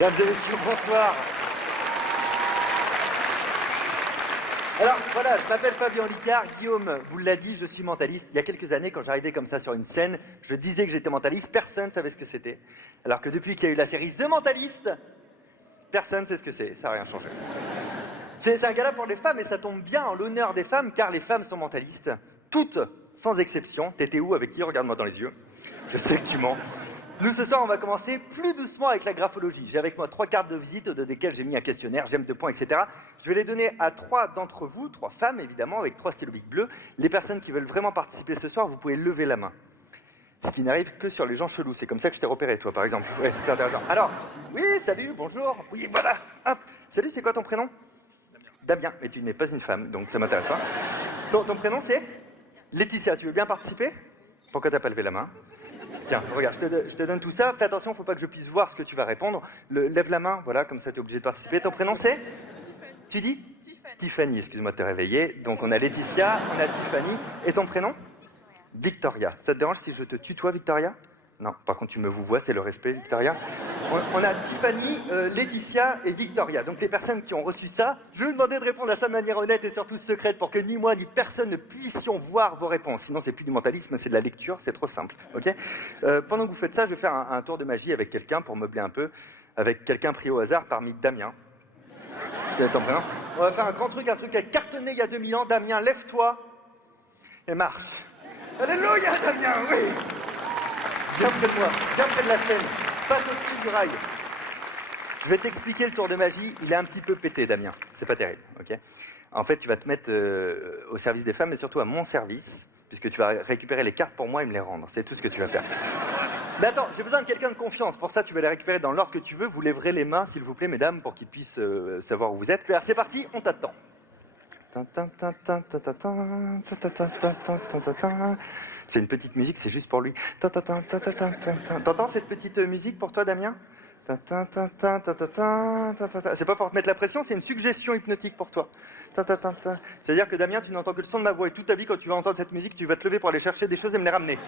Mesdames et messieurs, bonsoir. Alors voilà, je m'appelle Fabien Licard, Guillaume vous l'a dit, je suis mentaliste. Il y a quelques années, quand j'arrivais comme ça sur une scène, je disais que j'étais mentaliste, personne ne savait ce que c'était. Alors que depuis qu'il y a eu la série The Mentalist, personne ne sait ce que c'est, ça n'a rien changé. C'est un gala pour les femmes et ça tombe bien en l'honneur des femmes car les femmes sont mentalistes. Toutes, sans exception. T'étais où, avec qui? Regarde-moi dans les yeux. Je sais que tu mens. Nous, ce soir, on va commencer plus doucement avec la graphologie. J'ai avec moi 3 cartes de visite dans desquelles j'ai mis un questionnaire, j'aime 2 points, etc. Je vais les donner à 3 d'entre vous, 3 femmes évidemment, avec 3 stylos bic bleus. Les personnes qui veulent vraiment participer ce soir, vous pouvez lever la main. Ce qui n'arrive que sur les gens chelous. C'est comme ça que je t'ai repéré, toi, par exemple. Ouais, c'est intéressant. Alors, oui, salut, bonjour. Oui, voilà. Hop. Salut, c'est quoi ton prénom? Damien. Mais tu n'es pas une femme, donc ça m'intéresse pas. Ton prénom, c'est Laetitia. Tu veux bien participer? Pourquoi t'as pas levé la main? Tiens, regarde, je te donne tout ça. Fais attention, il ne faut pas que je puisse voir ce que tu vas répondre. Lève la main, voilà, comme ça tu es obligé de participer. Ton prénom c'est Tiffany. Tu dis Tiffany. Tiffany, excuse-moi de te réveiller. Donc on a Laetitia, on a Tiffany. Et ton prénom? Victoria. Ça te dérange si je te tutoie, Victoria? Non, par contre tu me vous vois, c'est le respect, Victoria. On a Tiffany, Laetitia et Victoria. Donc les personnes qui ont reçu ça, je vais vous demander de répondre à ça de manière honnête et surtout secrète pour que ni moi ni personne ne puissions voir vos réponses. Sinon c'est plus du mentalisme, c'est de la lecture, c'est trop simple. Ok. Pendant que vous faites ça, je vais faire un tour de magie avec quelqu'un pour meubler un peu. Avec quelqu'un pris au hasard parmi Damien. Ton prénom. On va faire un grand truc, un truc qui a cartonné il y a 2000 ans. Damien, lève-toi et marche. Alléluia, Damien, oui. Viens près de moi, viens près de la scène, passe au-dessus du rail. Je vais t'expliquer le tour de magie, il est un petit peu pété, Damien. C'est pas terrible, ok? En fait, tu vas te mettre au service des femmes, mais surtout à mon service, puisque tu vas récupérer les cartes pour moi et me les rendre. C'est tout ce que tu vas faire. Mais attends, j'ai besoin de quelqu'un de confiance. Pour ça, tu vas les récupérer dans l'ordre que tu veux. Vous lèverez les mains, s'il vous plaît, mesdames, pour qu'ils puissent savoir où vous êtes. Alors, c'est parti, on t'attend. C'est une petite musique, c'est juste pour lui. T'entends cette petite musique pour toi, Damien? C'est pas pour te mettre la pression, c'est une suggestion hypnotique pour toi. C'est-à-dire que Damien, tu n'entends que le son de ma voix et toute ta vie, quand tu vas entendre cette musique, tu vas te lever pour aller chercher des choses et me les ramener.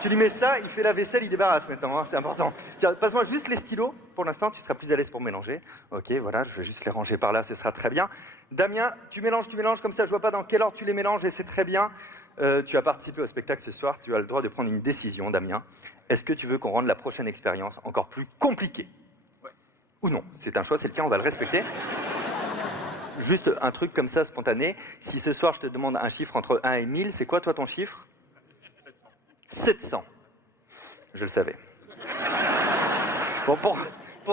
Tu lui mets ça, il fait la vaisselle, il débarrasse maintenant, hein, c'est important. Tiens, passe-moi juste les stylos, pour l'instant, tu seras plus à l'aise pour mélanger. Ok, voilà, je vais juste les ranger par là, ce sera très bien. Damien, tu mélanges, comme ça je vois pas dans quel ordre tu les mélanges et c'est très bien. Tu as participé au spectacle ce soir, tu as le droit de prendre une décision, Damien. Est-ce que tu veux qu'on rende la prochaine expérience encore plus compliquée? Ouais. Ou non? C'est un choix, c'est le tien, on va le respecter. Juste un truc comme ça, spontané. Si ce soir je te demande un chiffre entre 1 et 1000, c'est quoi toi ton chiffre? 700. 700. Je le savais. Bon, pour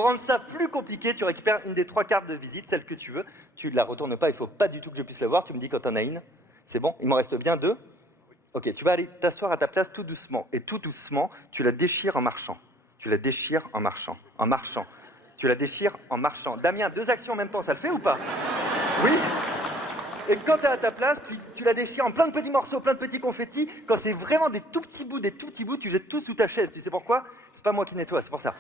rendre ça plus compliqué, tu récupères une des 3 cartes de visite, celle que tu veux. Tu ne la retournes pas, il ne faut pas du tout que je puisse la voir. Tu me dis quand tu en as une. C'est bon? Il m'en reste bien 2? Ok, tu vas aller t'asseoir à ta place tout doucement. Et tout doucement, tu la déchires en marchant. Tu la déchires en marchant. En marchant. Tu la déchires en marchant. Damien, 2 actions en même temps, ça le fait ou pas? Oui? Et quand tu es à ta place, tu la déchires en plein de petits morceaux, plein de petits confettis. Quand c'est vraiment des tout petits bouts, tu jettes tout sous ta chaise. Tu sais pourquoi? C'est pas moi qui nettoie, c'est pour ça.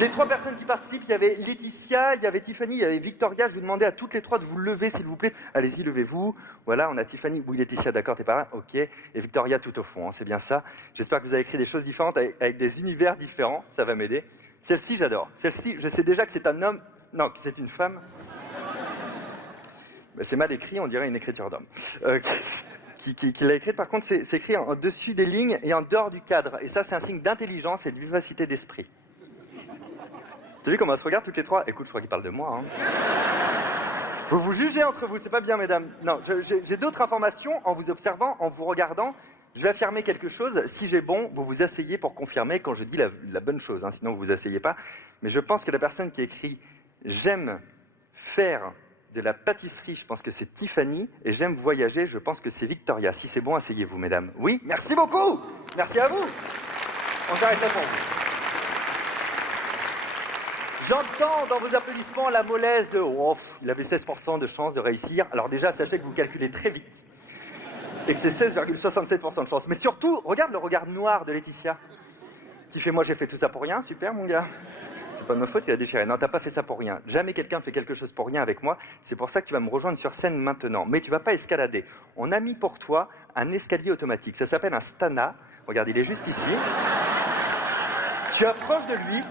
Les 3 personnes qui participent, il y avait Laetitia, il y avait Tiffany, il y avait Victoria. Je vous demandais à toutes les 3 de vous lever, s'il vous plaît. Allez-y, levez-vous. Voilà, on a Tiffany. Oui, Laetitia, d'accord, t'es pas là? Ok. Et Victoria tout au fond, hein, c'est bien ça. J'espère que vous avez écrit des choses différentes avec des univers différents. Ça va m'aider. Celle-ci, j'adore. Celle-ci, je sais déjà que c'est un homme. Non, que c'est une femme. Ben, c'est mal écrit, on dirait une écriture d'homme. Qui l'a écrite, par contre, c'est écrit en dessus des lignes et en dehors du cadre. Et ça, c'est un signe d'intelligence et de vivacité d'esprit. T'as vu comment on se regarde toutes les 3? Écoute, je crois qu'il parle de moi. Hein. Vous vous jugez entre vous, c'est pas bien, mesdames. Non, j'ai d'autres informations en vous observant, en vous regardant. Je vais affirmer quelque chose. Si j'ai bon, vous vous asseyez pour confirmer quand je dis la bonne chose. Hein, sinon, vous vous asseyez pas. Mais je pense que la personne qui écrit « J'aime faire de la pâtisserie », je pense que c'est Tiffany. Et « J'aime voyager », je pense que c'est Victoria. Si c'est bon, asseyez-vous, mesdames. Oui, merci beaucoup. Merci à vous. On s'arrête là pour vous. J'entends dans vos applaudissements la mollesse de « Oh, il avait 16% de chance de réussir ». Alors déjà, sachez que vous calculez très vite. Et que c'est 16,67% de chance. Mais surtout, regarde le regard noir de Laetitia. Qui fait « Moi, j'ai fait tout ça pour rien. Super, mon gars. C'est pas de ma faute, il a déchiré. Non, t'as pas fait ça pour rien. Jamais quelqu'un fait quelque chose pour rien avec moi. C'est pour ça que tu vas me rejoindre sur scène maintenant. Mais tu vas pas escalader. On a mis pour toi un escalier automatique. Ça s'appelle un stana. Regarde, il est juste ici. Tu approches de lui.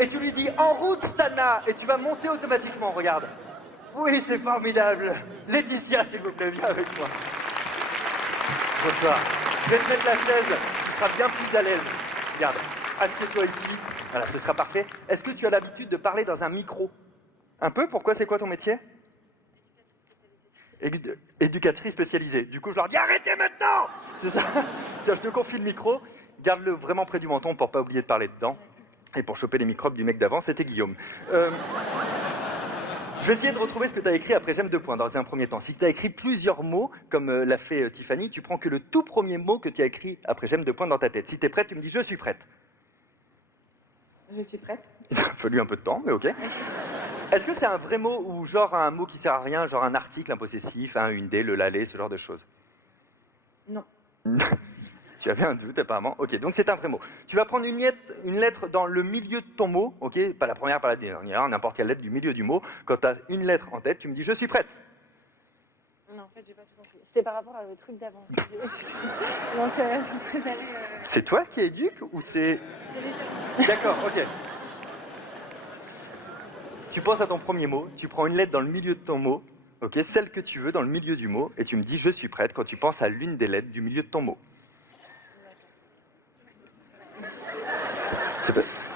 Et tu lui dis « En route, Stana !» et tu vas monter automatiquement, regarde. Oui, c'est formidable. Laetitia, s'il vous plaît, viens avec moi. Bonsoir. Je vais te mettre la chaise, tu seras bien plus à l'aise. Regarde, assieds-toi ici. Voilà, ce sera parfait. Est-ce que tu as l'habitude de parler dans un micro? Un peu? Pourquoi? C'est quoi ton métier? Éducatrice spécialisée. Du coup, je leur dis « Arrêtez maintenant !» C'est ça. Tiens, je te confie le micro. Garde-le vraiment près du menton pour pas oublier de parler dedans. Et pour choper les microbes du mec d'avant, c'était Guillaume. Je vais essayer de retrouver ce que tu as écrit après j'aime 2 points dans un premier temps. Si tu as écrit plusieurs mots, comme l'a fait Tiffany, tu prends que le tout premier mot que tu as écrit après j'aime 2 points dans ta tête. Si tu es prête, tu me dis je suis prête. Je suis prête. Il a fallu un peu de temps, mais ok. Est-ce que c'est un vrai mot ou genre un mot qui sert à rien, genre un article, un possessif, une dé, le lalé, ce genre de choses? Non. Tu avais un doute apparemment. Ok, donc c'est un vrai mot. Tu vas prendre une lettre dans le milieu de ton mot, ok? Pas la première, pas la dernière, n'importe quelle lettre du milieu du mot. Quand tu as une lettre en tête, tu me dis je suis prête. Non, en fait, j'ai pas tout compris. C'était par rapport au truc d'avant. Donc, je préférais... C'est toi qui éduques ou c'est... D'accord, ok. Tu penses à ton premier mot, tu prends une lettre dans le milieu de ton mot, ok, celle que tu veux dans le milieu du mot, et tu me dis je suis prête quand tu penses à l'une des lettres du milieu de ton mot.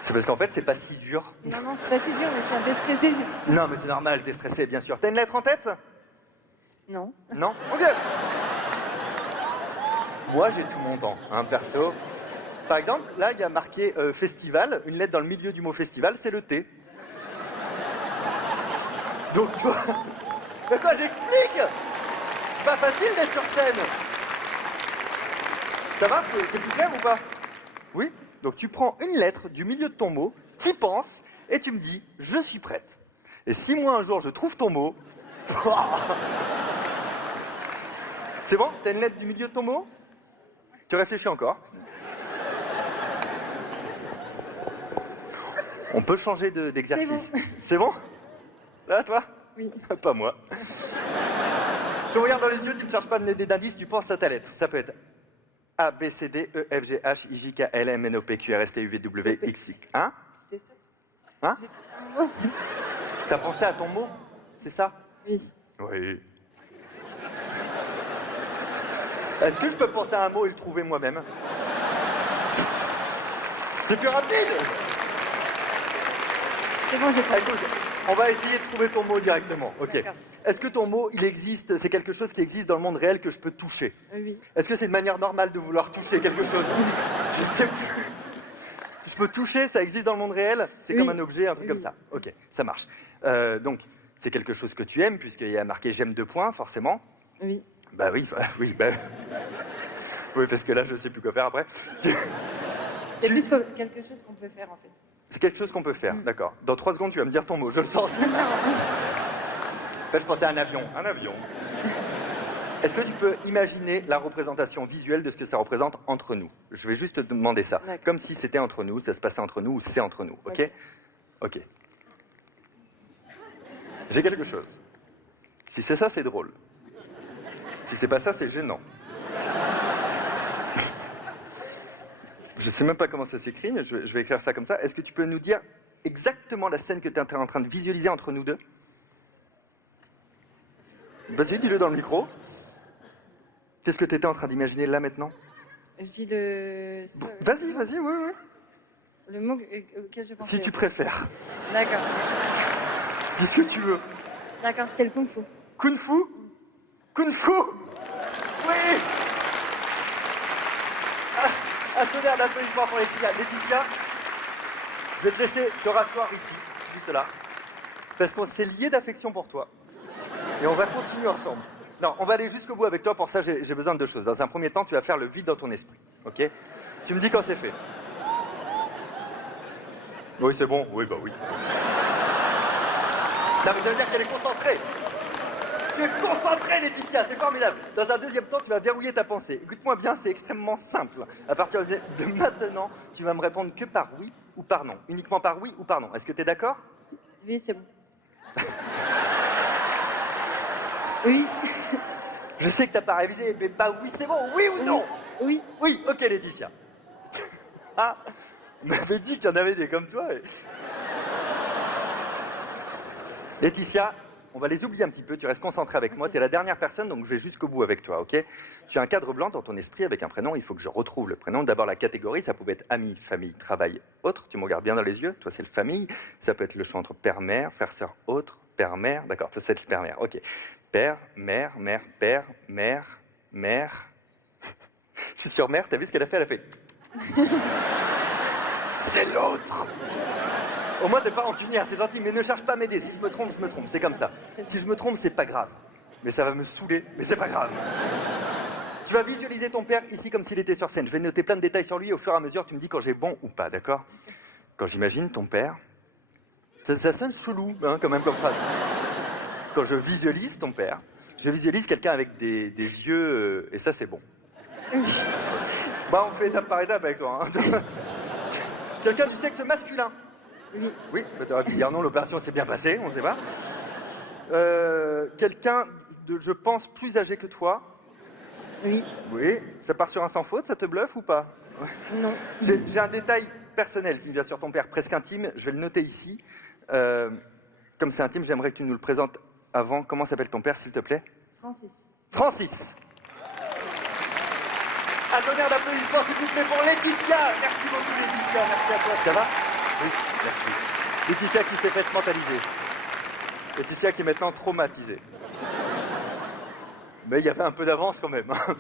C'est parce qu'en fait, c'est pas si dur. Non, c'est pas si dur, mais je suis un peu stressée. Non, mais c'est normal, t'es stressé, bien sûr. T'as une lettre en tête? Non. Non? Ok. Moi, j'ai tout mon temps, perso. Par exemple, là, il y a marqué festival, une lettre dans le milieu du mot festival, c'est le T. Donc, toi... Mais quoi, j'explique? C'est pas facile d'être sur scène. Ça marche? C'est plus clair ou pas? Oui? Donc tu prends une lettre du milieu de ton mot, t'y penses, et tu me dis « je suis prête ». Et si moi un jour je trouve ton mot... C'est bon? T'as une lettre du milieu de ton mot? Tu réfléchis encore? On peut changer d'exercice. C'est bon? Ça va toi? Oui. Pas moi. Tu me regardes dans les yeux, tu ne cherches pas de d'indices, tu penses à ta lettre. Ça peut être A, B, C, D, E, F, G, H, I, J, K, L, M, N, O, P, Q, R, S, T, U, V, W, X, Y. Hein? C'était ça. Hein? T'as pensé à ton mot? C'est ça? Oui. Oui. Est-ce que je peux penser à un mot et le trouver moi-même? C'est plus rapide! C'est bon, j'ai compris. Écoute, on va essayer de trouver ton mot directement. Ok. D'accord. Est-ce que ton mot, il existe, c'est quelque chose qui existe dans le monde réel que je peux toucher? Oui. Est-ce que c'est une manière normale de vouloir toucher quelque chose? Je ne sais plus. Je peux toucher, ça existe dans le monde réel? C'est Oui. comme un objet, un truc Oui. comme ça. Ok, ça marche. Donc, c'est quelque chose que tu aimes, puisqu'il y a marqué j'aime 2 points, forcément. Oui. Bah oui, oui, bah... Oui, parce que là, je sais plus quoi faire après. C'est plus quelque chose qu'on peut faire, en fait. C'est quelque chose qu'on peut faire, d'accord. Dans 3 secondes, tu vas me dire ton mot, je le sens. En fait, je pensais à un avion. Un avion. Est-ce que tu peux imaginer la représentation visuelle de ce que ça représente entre nous? Je vais juste te demander ça. Comme si c'était entre nous, ça se passait entre nous ou c'est entre nous, ok? Ok. J'ai quelque chose. Si c'est ça, c'est drôle. Si c'est pas ça, c'est gênant. Je sais même pas comment ça s'écrit, mais je vais écrire ça comme ça. Est-ce que tu peux nous dire exactement la scène que tu es en train de visualiser entre nous deux? Vas-y, dis-le dans le micro. Qu'est-ce que tu étais en train d'imaginer là maintenant? Je dis le... Vas-y, vas-y, oui, oui. Le mot auquel je pensais. Si tu préfères. D'accord. Dis ce que tu veux. D'accord, c'était le kung fu. Kung fu? Kung fu? Oui! Un tonnerre d'applaudissements pour Laetitia. Laetitia, je vais te laisser te rasseoir ici, juste là. Parce qu'on s'est lié d'affection pour toi. Et on va continuer ensemble. Non, on va aller jusqu'au bout avec toi. Pour ça, j'ai besoin de 2 choses. Dans un premier temps, tu vas faire le vide dans ton esprit. Ok? Tu me dis quand c'est fait. Oui, c'est bon. Oui, bah oui. Non, mais ça veut dire qu'elle est concentrée. Tu es concentrée, Laetitia, c'est formidable. Dans un deuxième temps, tu vas verrouiller ta pensée. Écoute-moi bien, c'est extrêmement simple. À partir de maintenant, tu vas me répondre que par oui ou par non. Uniquement par oui ou par non. Est-ce que tu es d'accord? Oui, c'est bon. Oui. Je sais que t'as pas révisé, mais pas oui, c'est bon. Oui ou non? Oui. Oui, ok, Laetitia. Ah, on m'avait dit qu'il y en avait des comme toi. Laetitia, on va les oublier un petit peu, tu restes concentré avec moi, tu es la dernière personne, donc je vais jusqu'au bout avec toi, ok? Tu as un cadre blanc dans ton esprit avec un prénom, il faut que je retrouve le prénom. D'abord la catégorie, ça pouvait être ami, famille, travail, autre, tu me regardes bien dans les yeux, toi c'est le famille, ça peut être le choix entre père, mère, frère, sœur, autre, père, mère, d'accord, ça c'est le père, mère, ok. Père, mère, mère, père, mère, mère. Je suis sur mère, t'as vu ce qu'elle a fait? Elle a fait... C'est l'autre! Au moins, t'es pas rancunière, c'est gentil, mais ne cherche pas à m'aider. Si je me trompe, c'est comme ça. Si je me trompe, c'est pas grave. Mais ça va me saouler, mais c'est pas grave. Tu vas visualiser ton père ici comme s'il était sur scène. Je vais noter plein de détails sur lui, au fur et à mesure, tu me dis quand j'ai bon ou pas, d'accord? Quand j'imagine ton père, ça sonne chelou, hein, quand même, comme phrase. Quand je visualise ton père, je visualise quelqu'un avec des yeux, et ça, c'est bon. Bah, on fait étape par étape avec toi. Hein. Quelqu'un du sexe masculin. Oui. Oui, bah, t'aurais pu dire non, l'opération s'est bien passée, on ne sait pas. Quelqu'un de, je pense, plus âgé que toi. Oui. Oui, ça part sur un sans faute, ça te bluffe ou pas? Ouais. Non. J'ai un détail personnel qui me vient sur ton père, presque intime, je vais le noter ici. Comme c'est intime, j'aimerais que tu nous le présentes avant. Comment s'appelle ton père, s'il te plaît? Francis. Francis. Un tonnerre d'applaudissements, s'il vous plaît, pour Laetitia. Merci beaucoup, Laetitia. Merci à toi. Ça va? Oui, merci. Laetitia qui s'est faite mentaliser. Laetitia qui est maintenant traumatisée. Mais il y avait un peu d'avance quand même. Hein.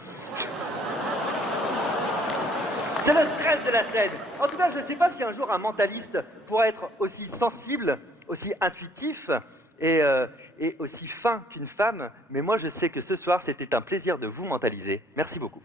C'est le stress de la scène. En tout cas, je ne sais pas si un jour un mentaliste pourra être aussi sensible, aussi intuitif et aussi fin qu'une femme. Mais moi, je sais que ce soir, c'était un plaisir de vous mentaliser. Merci beaucoup.